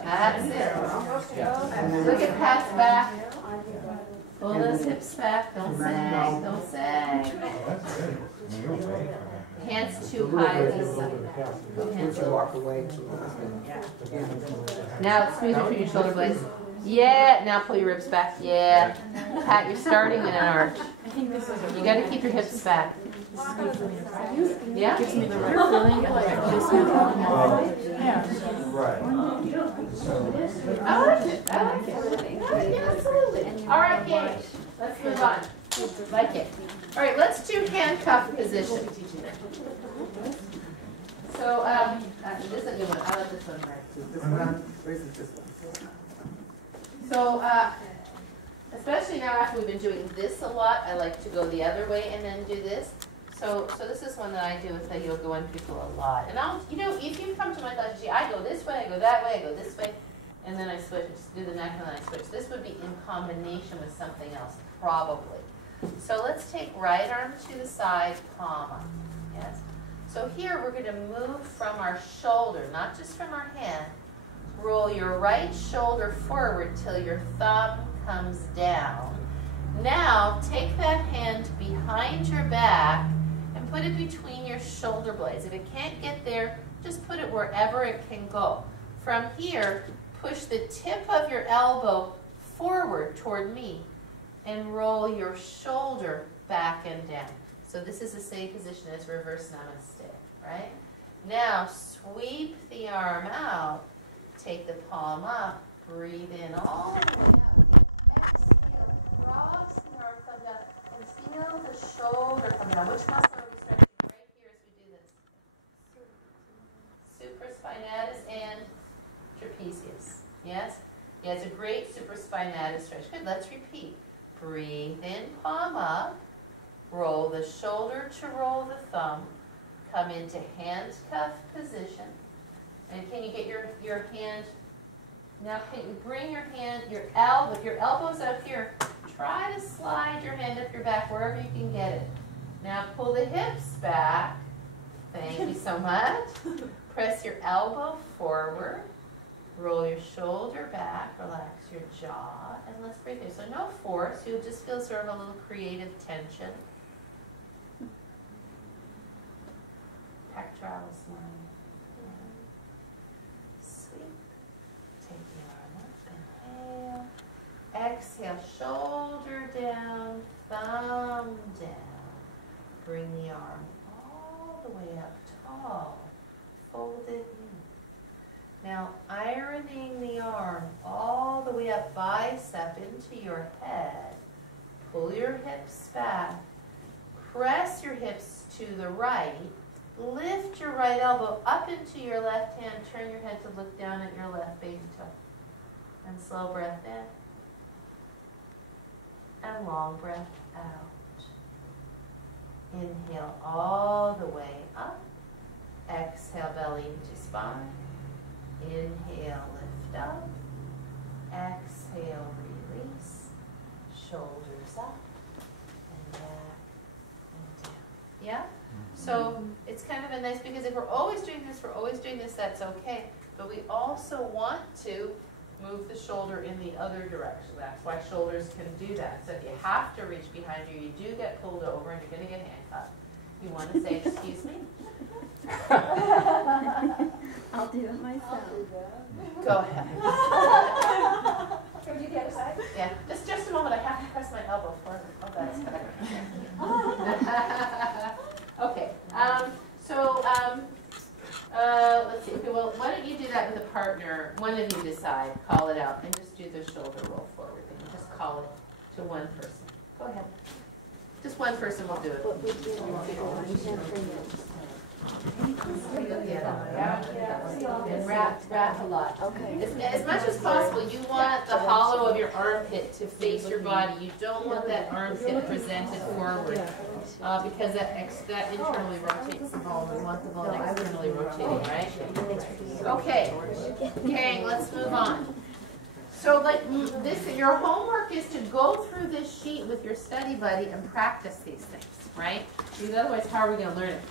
That's it. Look at Pat's back. Pull those hips back. Don't sag. Don't sag. Hands too high this side. Hands Walk away. Now squeeze between your shoulder blades. Yeah, now pull your ribs back. Yeah. Pat, you're starting in an arch. You got to keep your hips back. Yeah? Gives me the right feeling. I like it. Yeah, absolutely. All right, Gage. Let's move on. Like it. All right, let's do handcuff position. So, this is a good one. I like this one, right? This one? Where's this one? So, especially now after we've been doing this a lot, I like to go the other way and then do this. So this is one that I do with the Yoga One people a lot. And if you come to my class, I go this way, I go that way, I go this way, and then I switch, just do the neck and then I switch. This would be in combination with something else, probably. So let's take right arm to the side, comma. Yes. So here we're going to move from our shoulder, not just from our hand. Roll your right shoulder forward till your thumb comes down. Now take that hand behind your back and put it between your shoulder blades. If it can't get there, just put it wherever it can go. From here, push the tip of your elbow forward toward me and roll your shoulder back and down. So this is the same position as reverse namaste, right? Now sweep the arm out, take the palm up, breathe in all the way up. Exhale, cross the arm, come down, and feel the shoulder come down. Which muscle are we stretching right here as we do this? Supraspinatus and trapezius. Yes? Yeah, it's a great supraspinatus stretch. Good, let's repeat. Breathe in, palm up. Roll the shoulder to roll the thumb. Come into handcuff position. And can you get your hand, now can you bring your hand, your elbow, if your elbow's up here, try to slide your hand up your back wherever you can get it. Now pull the hips back. Thank you so much. Press your elbow forward. Roll your shoulder back, relax your jaw, and let's breathe here. So no force, you'll just feel sort of a little creative tension. Pectoralis line. Sweep. Take the arm up, inhale. Exhale, shoulder down, thumb down. Bring the arm all the way up tall. Fold it in. Now, ironing the arm all the way up, bicep into your head. Pull your hips back. Press your hips to the right. Lift your right elbow up into your left hand. Turn your head to look down at your left baby toe. And slow breath in. And long breath out. Inhale all the way up. Exhale, belly into spine. Inhale, lift up. Exhale, release. Shoulders up and back and down. Yeah? So it's kind of a nice, because if we're always doing this, that's okay. But we also want to move the shoulder in the other direction. That's why shoulders can do that. So if you have to reach behind you, you do get pulled over and you're going to get handcuffed. You want to say, excuse me? I'll do it myself. Go ahead. Can we do the other side? Yeah, just a moment. I have to press my elbow forward. Oh, that's better. Okay. Let's see. Okay, well, why don't you do that with a partner? One of you decide. Call it out, and just do the shoulder roll forward. And you just call it to one person. Go ahead. Just one person will do it. And wrap a lot. Okay. As much as possible, you want the hollow of your armpit to face your body. You don't want that armpit presented forward because that internally rotates the bone. We want the bone externally rotating, right? Okay, gang, let's move on. So your homework is to go through this sheet with your study buddy and practice these things, right? Because otherwise, how are we going to learn it?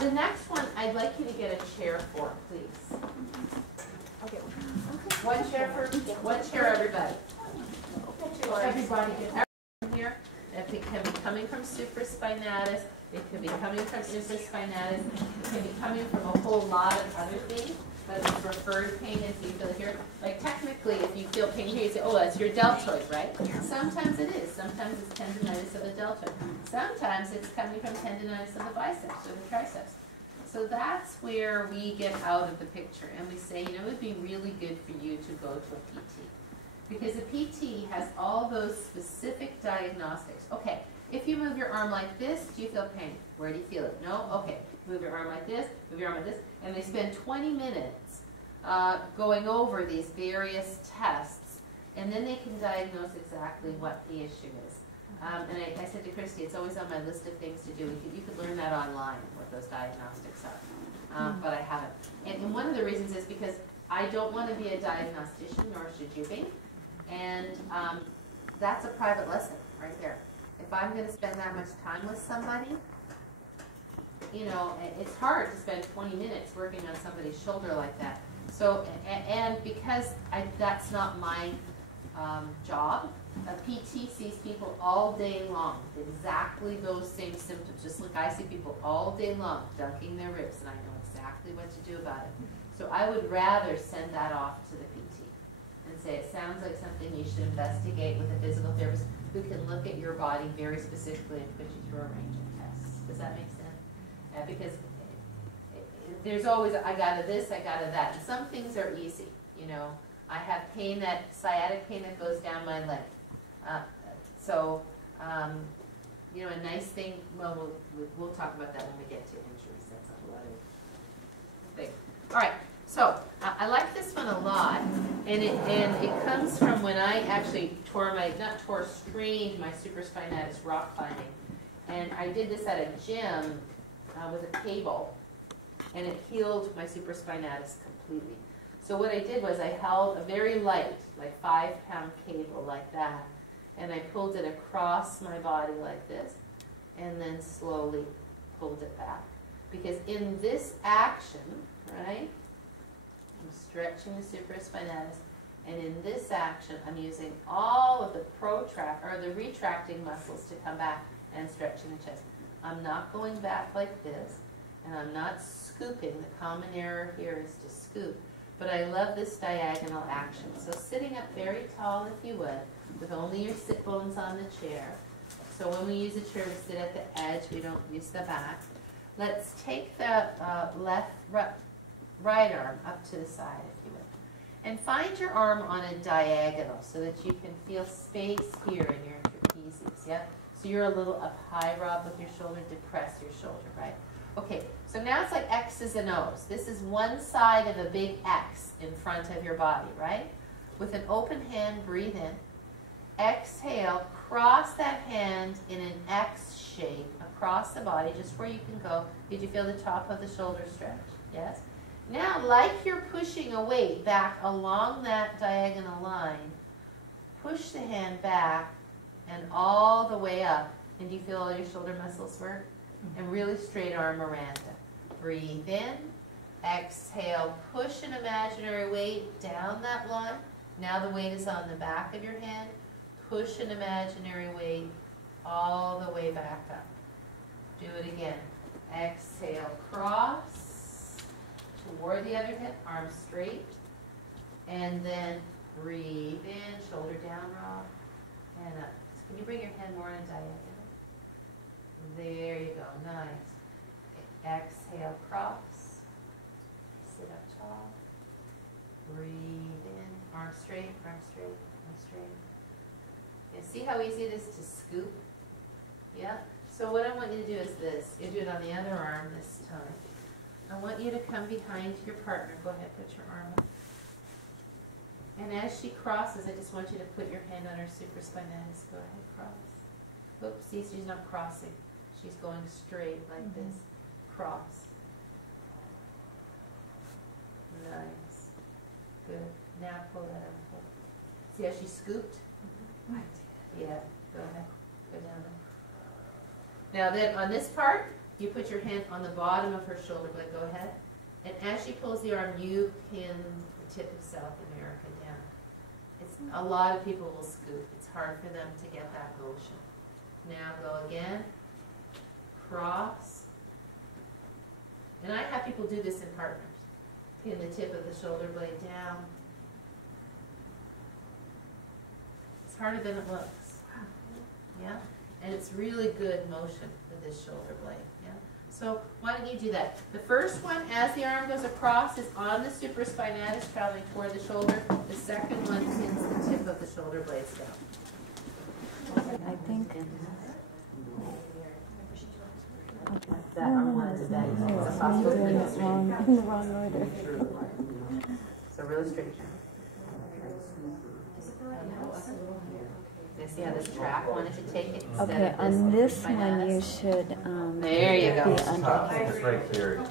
The next one, I'd like you to get a chair for, please. Okay. One chair, everybody. Everybody get here. It can be coming from supraspinatus. It could be coming from infraspinatus. It can be coming from a whole lot of other things. But it's referred pain if you feel here. Like technically, if you feel pain here, you say, oh, that's your deltoid, right? Sometimes it is. Sometimes it's tendonitis of the deltoid. Sometimes it's coming from tendonitis of the biceps or the triceps. So that's where we get out of the picture. And we say, it would be really good for you to go to a PT. Because a PT has all those specific diagnostics. Okay, if you move your arm like this, do you feel pain? Where do you feel it? No? Okay. Move your arm like this, move your arm like this. And they spend 20 minutes going over these various tests. And then they can diagnose exactly what the issue is. And I said to Christy, it's always on my list of things to do. You could learn that online, what those diagnostics are. But I haven't. And one of the reasons is because I don't want to be a diagnostician, nor should you be. And that's a private lesson right there. If I'm going to spend that much time with somebody, it's hard to spend 20 minutes working on somebody's shoulder like that. So, and because that's not my job. A PT sees people all day long, exactly those same symptoms. Just like I see people all day long dunking their ribs, and I know exactly what to do about it. So I would rather send that off to the PT and say, it sounds like something you should investigate with a physical therapist who can look at your body very specifically and put you through a range of tests. Does that make sense? Because there's always, I got to this, I got to that. And some things are easy, you know. I have pain sciatic pain that goes down my leg. You know, a nice thing, well, we'll talk about that when we get to injuries. That's a whole other thing. All right, so I like this one a lot, and it comes from when I actually strained my supraspinatus rock climbing. And I did this at a gym with a cable, and it healed my supraspinatus completely. So what I did was I held a very light, like 5-pound cable like that, and I pulled it across my body like this, and then slowly pulled it back. Because in this action, right, I'm stretching the supraspinatus, and in this action, I'm using all of the the retracting muscles to come back and stretching the chest. I'm not going back like this, and I'm not scooping. The common error here is to scoop. But I love this diagonal action. So sitting up very tall, if you would, with only your sit bones on the chair. So when we use a chair, we sit at the edge. We don't use the back. Let's take the right arm up to the side, if you would. And find your arm on a diagonal so that you can feel space here in your trapezius, yeah? So you're a little up high, Rob, with your shoulder. Depress your shoulder, right? Okay, so now it's like X's and O's. This is one side of a big X in front of your body, right? With an open hand, breathe in. Exhale, cross that hand in an X shape across the body, just where you can go. Did you feel the top of the shoulder stretch? Yes? Now, like you're pushing a weight back along that diagonal line, push the hand back and all the way up. And do you feel all your shoulder muscles work? And really straight arm Miranda. Breathe in. Exhale, push an imaginary weight down that line. Now the weight is on the back of your hand. Push an imaginary weight all the way back up. Do it again. Exhale, cross toward the other hip, arms straight. And then breathe in, shoulder down, Rob, and up. Can you bring your hand more in a diagonal? There you go, nice. Exhale, cross. Sit up tall. Breathe in, arms straight, arms straight, arms straight. And see how easy it is to scoop? Yeah? So what I want you to do is this. You do it on the other arm this time. I want you to come behind your partner. Go ahead, put your arm up. And as she crosses, I just want you to put your hand on her supraspinatus. Go ahead, cross. Oops, see, she's not crossing. She's going straight like this. Cross. Nice. Good. Now pull that up. See how she scooped? Yeah. Go ahead. Go down there. Now then, on this part, you put your hand on the bottom of her shoulder blade. Go ahead. And as she pulls the arm, you pin the tip of South America down. A lot of people will scoop. It's hard for them to get that motion. Now go again. Cross. And I have people do this in partners. Pin the tip of the shoulder blade down. It's harder than it looks. Yeah? And it's really good motion with this shoulder blade. Yeah? So why don't you do that? The first one, as the arm goes across, is on the supraspinatus, traveling toward the shoulder. The second one pins the tip of the shoulder blades down. I think. That arm one is that. It's a possible In the wrong order. So really straight. See how this track wanted to take it instead Okay, of on this one you should there you go. be under. It's right there.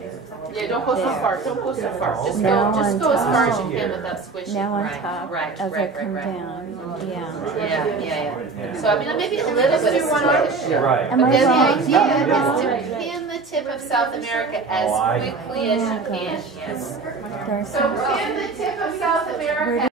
Yeah, don't go so far. Don't go so far. Just Now go. Just on go as far as top. you can without squishing. Now on right. top Right. as Right. I come Right. down. Yeah. Yeah. So I mean, maybe a little bit of squish. Right. Am But I then wrong? the idea is to pin the tip of South America as quickly as you can. Yes. There's So pin the tip of South America.